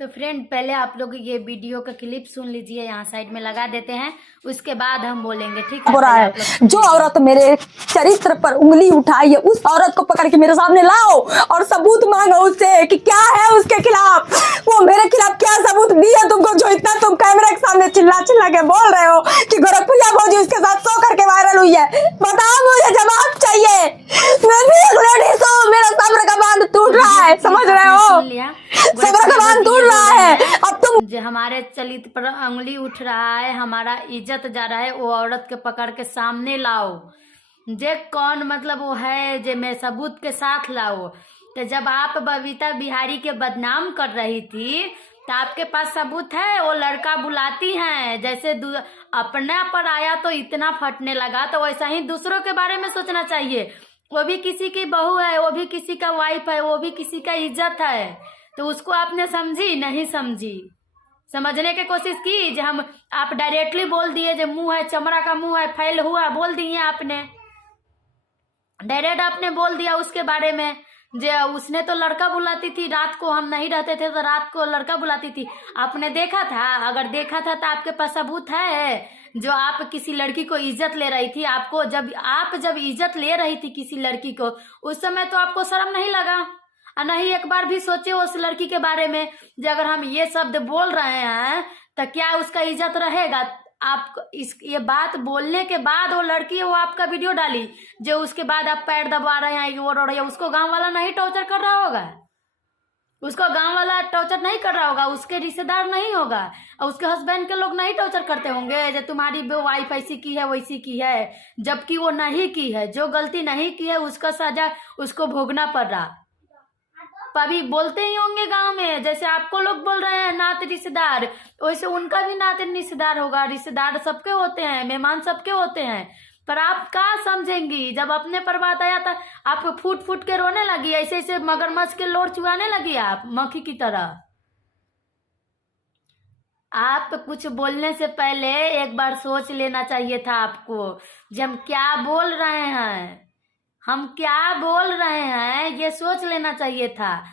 तो फ्रेंड पहले आप लोग ये वीडियो का क्लिप सुन लीजिए, यहाँ साइड में लगा देते हैं, उसके बाद हम बोलेंगे, ठीक है। हो रहा पहले है आप लोग सुन जो लीजिए। औरत मेरे चरित्र पर उंगली उठाई है उस औरत को पकड़ के मेरे सामने लाओ और सबूत मांगो उससे कि क्या है उसके खिलाफ, वो मेरे खिलाफ क्या सबूत दिया तुमको जो इतना तुम कैमरे के सामने चिल्ला चिल्ला के बोल रहे हो कि गोरखपुरिया भौजी उसके साथ सो करके वायरल हुई है। बताओ, मुझे जवाब चाहिए। मैं भी एक लेडीज हूँ, मेरा सब्र का बांध टूट रहा है, समझ रहे हो? सुन लिया, सब्र का बांध टूट रहा है। अब तुम जो हमारे चलित पर उंगली उठ रहा है, हमारा इज्जत जा रहा है, वो औरत के पकड़ के सामने लाओ। जे कौन मतलब वो है जे मैं सबूत के साथ लाओ। तो जब आप बबीता बिहारी के बदनाम कर रही थी तो आपके पास सबूत है? वो लड़का बुलाती हैं, जैसे अपने पर आया तो इतना फटने लगा, तो वैसा ही दूसरों के बारे में सोचना चाहिए। वो भी किसी की बहू है, वो भी किसी का वाइफ है, वो भी किसी का इज्जत है। तो उसको आपने समझी नहीं समझी? समझने की कोशिश की। जो हम आप डायरेक्टली बोल दिए, जो मुंह है चमड़ा का मुंह है, फैल हुआ बोल दिए आपने, डायरेक्ट आपने बोल दिया उसके बारे में। जो उसने तो लड़का बुलाती थी रात को, हम नहीं रहते थे तो रात को लड़का बुलाती थी। आपने देखा था? अगर देखा था तो आपके पास सबूत है? जो आप किसी लड़की को इज्जत ले रही थी, आपको जब इज्जत ले रही थी किसी लड़की को, उस समय तो आपको शर्म नहीं लगा? और नहीं एक बार भी सोचे उस लड़की के बारे में, जो अगर हम ये शब्द बोल रहे हैं तो क्या उसका इज्जत रहेगा? आप ये बात बोलने के बाद वो लड़की है, वो आपका वीडियो डाली, जो उसके बाद आप पैर दबा रहे हैं, वो रो रही है, उसको गांव वाला नहीं टॉर्चर कर रहा होगा? उसको गांव वाला टॉर्चर नहीं कर रहा होगा? उसके रिश्तेदार नहीं होगा? और उसके हस्बैंड के लोग नहीं टॉर्चर करते होंगे जो तुम्हारी वाइफ ऐसी की है वैसी की है, जबकि वो नहीं की है। जो गलती नहीं की है उसका सजा उसको भोगना पड़ रहा। अभी बोलते ही होंगे गांव में, जैसे आपको लोग बोल रहे हैं नाते रिश्तेदार, वैसे उनका भी नाते रिश्तेदार होगा। रिश्तेदार सबके होते हैं, मेहमान सबके होते हैं। पर आप कहाँ समझेंगी? जब अपने पर बात आया था आप फूट फूट के रोने लगी, ऐसे ऐसे मगरमच्छ के लोर चुआने लगी आप मक्खी की तरह। आप कुछ बोलने से पहले एक बार सोच लेना चाहिए था आपको, जब हम क्या बोल रहे हैं, हम क्या बोल रहे हैं, ये सोच लेना चाहिए था।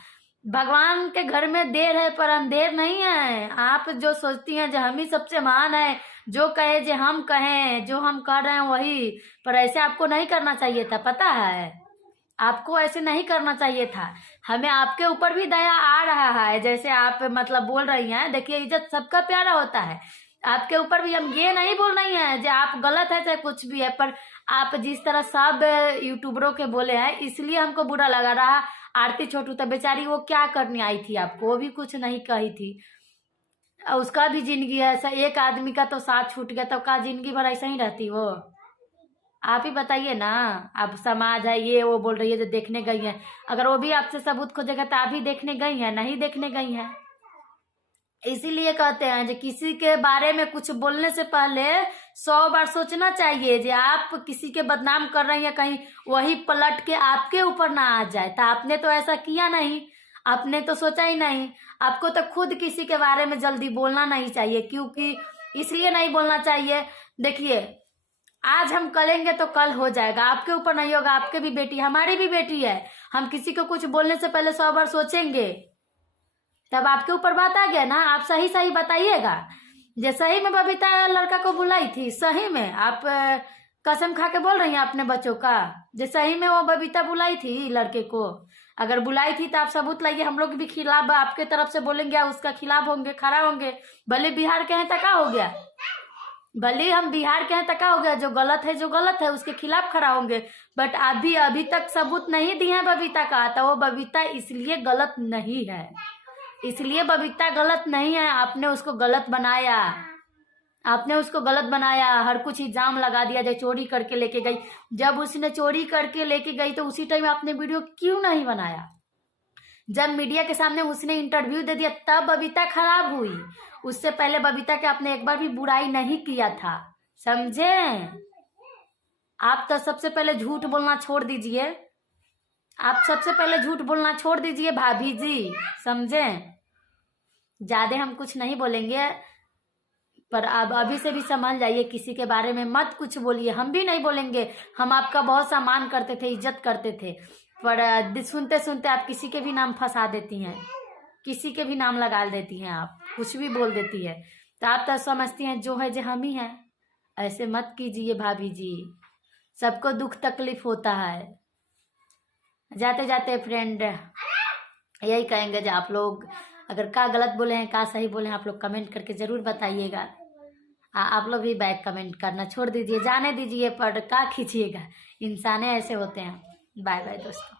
भगवान के घर में देर है पर अंधेर नहीं है। आप जो सोचती हैं जो हम ही सबसे महान है, जो कहे जो हम कहें, जो हम कर रहे हैं वही, पर ऐसे आपको नहीं करना चाहिए था, पता है? आपको ऐसे नहीं करना चाहिए था। हमें आपके ऊपर भी दया आ रहा है, जैसे आप मतलब बोल रही हैं। देखिए इज्जत सबका प्यारा होता है, आपके ऊपर भी हम ये नहीं बोल रही हैं जो आप गलत है चाहे कुछ भी है, पर आप जिस तरह सब यूट्यूबरों के बोले हैं इसलिए हमको बुरा लगा रहा। आरती छोटू तो बेचारी वो क्या करने आई थी आपको, वो भी कुछ नहीं कही थी। उसका भी जिंदगी है ऐसा, एक आदमी का तो साथ छूट गया तो का जिंदगी भर ऐसा ही रहती वो? आप ही बताइए ना। अब समाज है ये वो बोल रही है जो देखने गई है, अगर वो भी आपसे सबूत खोजेगा तो आप भी देखने गई है? नहीं देखने गई है। इसीलिए कहते हैं जो किसी के बारे में कुछ बोलने से पहले 100 बार सोचना चाहिए। जो आप किसी के बदनाम कर रही हैं, कहीं वही पलट के आपके ऊपर ना आ जाए। तो आपने तो ऐसा किया नहीं, आपने तो सोचा ही नहीं। आपको तो खुद किसी के बारे में जल्दी बोलना नहीं चाहिए, क्योंकि इसलिए नहीं बोलना चाहिए। देखिए आज हम करेंगे तो कल हो जाएगा, आपके ऊपर नहीं होगा। आपके भी बेटी, हमारी भी बेटी है। हम किसी को कुछ बोलने से पहले 100 बार सोचेंगे, तब आपके ऊपर बात आ गया ना। आप सही सही बताइएगा। जे सही में बबीता लड़का को बुलाई थी, सही में आप कसम खा के बोल रही हैं अपने बच्चों का, जे सही में वो बबीता बुलाई थी लड़के को? अगर बुलाई थी तो आप सबूत लाइए। हम लोग भी खिलाफ आपके तरफ से बोलेंगे, उसका खिलाफ होंगे, खड़ा होंगे। भले बिहार के हैं तका हो गया, भले हम बिहार के हैं तका हो गया। जो गलत है उसके खिलाफ खड़ा होंगे। बट अभी तक सबूत नहीं दिए हैं बबीता का, तो वो बबीता इसलिए गलत नहीं है, इसलिए बबीता गलत नहीं है। आपने उसको गलत बनाया, आपने उसको गलत बनाया, हर कुछ इल्जाम लगा दिया। जो चोरी करके लेके गई, जब उसने चोरी करके लेके गई तो उसी टाइम आपने वीडियो क्यों नहीं बनाया? जब मीडिया के सामने उसने इंटरव्यू दे दिया तब बबीता खराब हुई। उससे पहले बबीता के आपने एक बार भी बुराई नहीं किया था, समझे? आप तो सबसे पहले झूठ बोलना छोड़ दीजिए, आप सबसे पहले झूठ बोलना छोड़ दीजिए भाभी जी, समझे? ज्यादा हम कुछ नहीं बोलेंगे, पर अब अभी से भी समझ जाइए, किसी के बारे में मत कुछ बोलिए। हम भी नहीं बोलेंगे, हम आपका बहुत सम्मान करते थे, इज्जत करते थे, पर सुनते सुनते आप किसी के भी नाम फंसा देती हैं। किसी के भी नाम लगा देती हैं आप, कुछ भी बोल देती है। तो आप तो समझती हैं जो है जो हम ही हैं। ऐसे मत कीजिए भाभी जी, सबको दुख तकलीफ होता है। जाते जाते फ्रेंड यही कहेंगे जो आप लोग अगर का गलत बोले हैं का सही बोले हैं आप लोग कमेंट करके ज़रूर बताइएगा। आप लोग भी बैक कमेंट करना छोड़ दीजिए, जाने दीजिए, पर का खींचिएगा, इंसान ऐसे होते हैं। बाय बाय दोस्तों।